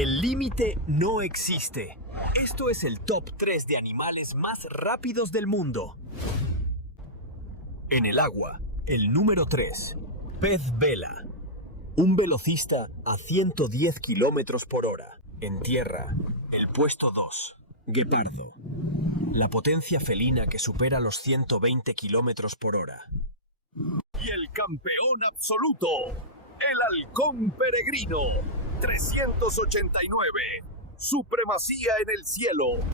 El límite no existe. Esto es el top 3 de animales más rápidos del mundo. En el agua, el número 3. Pez vela. Un velocista a 110 kilómetros por hora. En tierra, el puesto 2. Guepardo. La potencia felina que supera los 120 kilómetros por hora. Y el campeón absoluto, el halcón peregrino, 389, supremacía en el cielo.